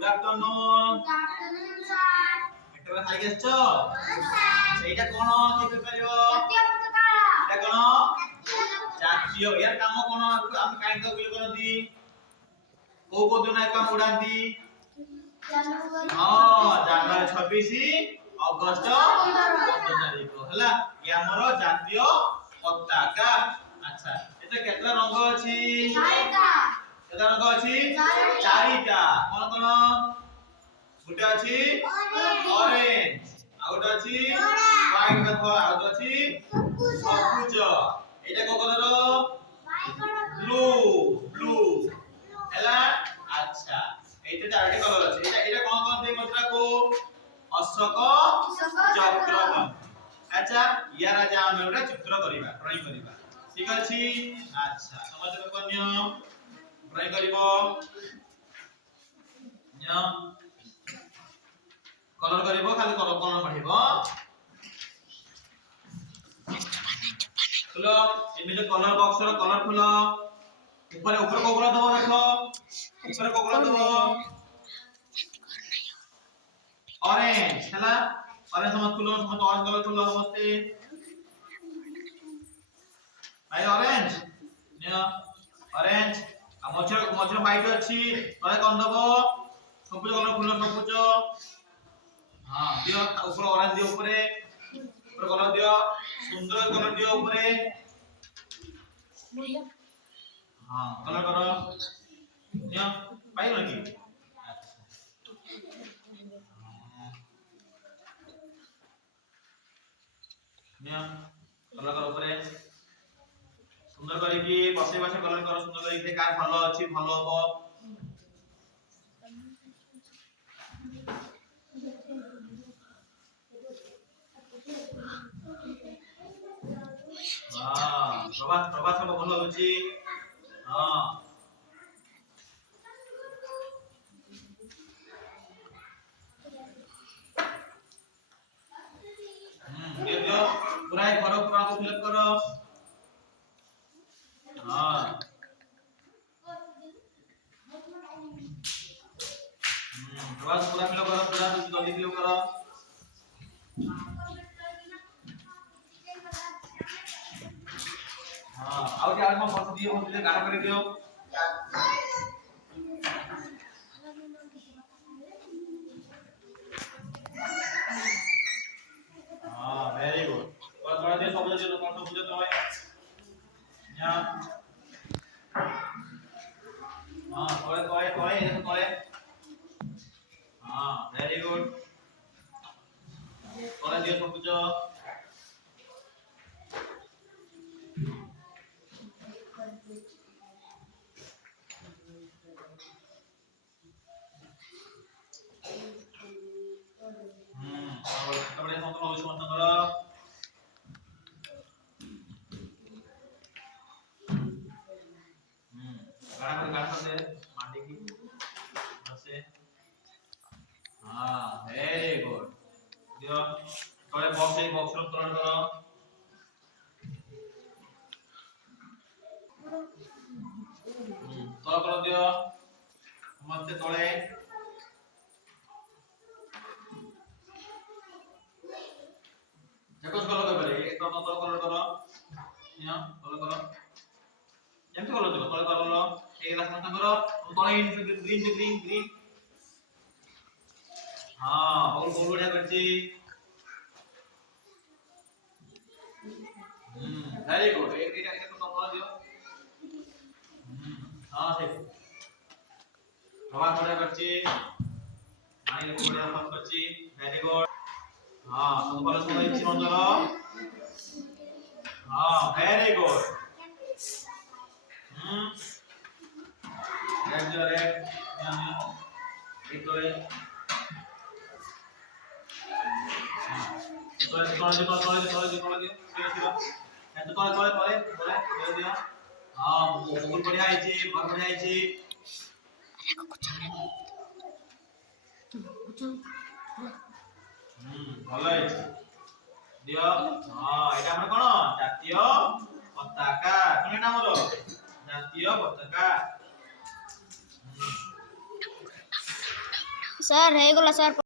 Good afternoon. Good afternoon, sir. একটা খালি আসছো? Yes, sir. ସେଇଟା কোন কি କରିପାରିବ? ଜାତୀୟ ପତାକା। এটা কোন? ଜାତୀୟ। ইয়ার কাମ কোন? আমি କାହିଁକି ତ ବିଲ୍ କରନ୍ତି? କୋଉ କୋଉ ଦିନ ଏକ ଉଡାନ୍ତି? ହଁ, ଜାନୁଆରୀ 26 ଅଗଷ୍ଟ 15 ତାରିଖ ହେଲା। ଇଏ ଆମର ଜାତୀୟ ପତାକା। ଆଚ୍ଛା, ଏତେ କେତେ ରଙ୍ଗ ଅଛି? ଚାରିଟା। କେତେ ରଙ୍ଗ ଅଛି? ଚାରିଟା। ଚାରିଟା। Cone cone? ଗୋଟେ ଅଛି ଅରେଞ୍ଜ, ଆଉ ଗୋଟେ ଅଛି ହ୍ୱାଇଟ ଦେଖ, ଆଉ ଗୋଟେ ଅଛି ସବୁଜ। ଏଇଟା କୋଉ କଲର? ବ୍ଲୁ। ବ୍ଲୁ ହେଲା। ଆଚ୍ଛା, এইটা চারটি কলর আছে। এটা কোন কোন দেই মুদ্রাକୁ? অশোক চক্র বন্ধ। আচ্ছা, ইয়ার আজ আমি একটা চিত্র করিবা, ড্রয়িং করিবা। ঠিক আছে? আচ্ছা, সমাজ কন্য ড্রয়িং করিব। নিয়ম কলর করিব, খালি কলর কলর পড়িব। খুলো, এমনি যে কলর বক্সর কলর খুলো। উপরে উপরে কোকলা দেব, দেখো উপরে কোকলা দেব। অরেঞ্জ ହେଲା। অরেঞ্জ সমস্ত খুলো, সমস্ত অরেঞ্জ কলর খুলো সমস্তে। ভাই অরেঞ্জ নিও, অরেঞ্জ। আর মঝিরে মঝিরে হোয়াইট ଅଛି, তলে কোন দেব? সবুজ কলর খুলো, সবুজ। হ্যাঁ দিও, উপরে অরেঞ্জ দিও, উপরে উপরে কলর দিও, সুন্দর কলর দিও উপরে। হ্যাঁ কলর করো, নিও পাইলো নাকি? নিও কলর করো উপরে সুন্দর করে কি বসে বসে কলর করো সুন্দর করে কি কার ভালো আছে ভালো হবো। হ্যাঁ প্রভাত প্রভাত সব ভালো হচ্ছে। হ্যাঁ দিও দিও পুরা করো, পুরা ফিল করো। হ্যাঁ প্রভাত পুরা ফিল করো, পুরা জলদি ফিল করো। हाँ और क्या आलमा बस दिए हो दिले गाना कर दियो। हाँ वेरी गुड। और थोड़ा देर सब जो कौन सा बुझे तो है यहाँ। हाँ थोड़े थोड़े थोड़े ये तो थोड़े। हाँ वेरी गुड। थोड़ा देर सब बुझो। और कपड़े हम तो नौश मत करो। गाना कर दे मांडी की बसे। हाँ वेरी गुड। दियो थोड़े बॉक्स एक बॉक्स रो कलर करो। तोला कलर दियो मस्ते तोले। देखो कलर कर पहले एक तो कलर करो। नियो कलर करो, ଯେମିତି କଲର ଦିଅ ତଳେ କଲର ଏଇ ରାସ୍ତା ତାଙ୍କର ତଳେ ଗ୍ରୀନ ଗ୍ରୀନ ଗ୍ରୀନ। ହଁ ବହୁତ ବହୁତ ବଢିଆ କରିଛି। Very good. ଏଇଟା ଏଇଟା ତ କଲର ଦିଅ। ହଁ ସେଇ ପ୍ରଭାତ ବଢିଆ କରିଛି, ମାଇଲେ ବଢିଆ ପ୍ରଭାତ କରିଛି। Very good. ହଁ ସବୁ ଭଲ ସବୁ ହେଇଛି ମନ୍ଦିର। ହଁ ଭେରି ଗୁଡ। red जो red यहाँ एक तो है तो दिया। हाँ बहुत बढ़िया है जी, बहुत बढ़िया है जी। ভালো হয়েছে দিও। হ্যাঁ এটা আমরা কোন জাতীয় পতাকা, কোন এটা ଆମର জাতীয় পতাকা। ସାର୍ ହେଇଗଲା ସାର୍।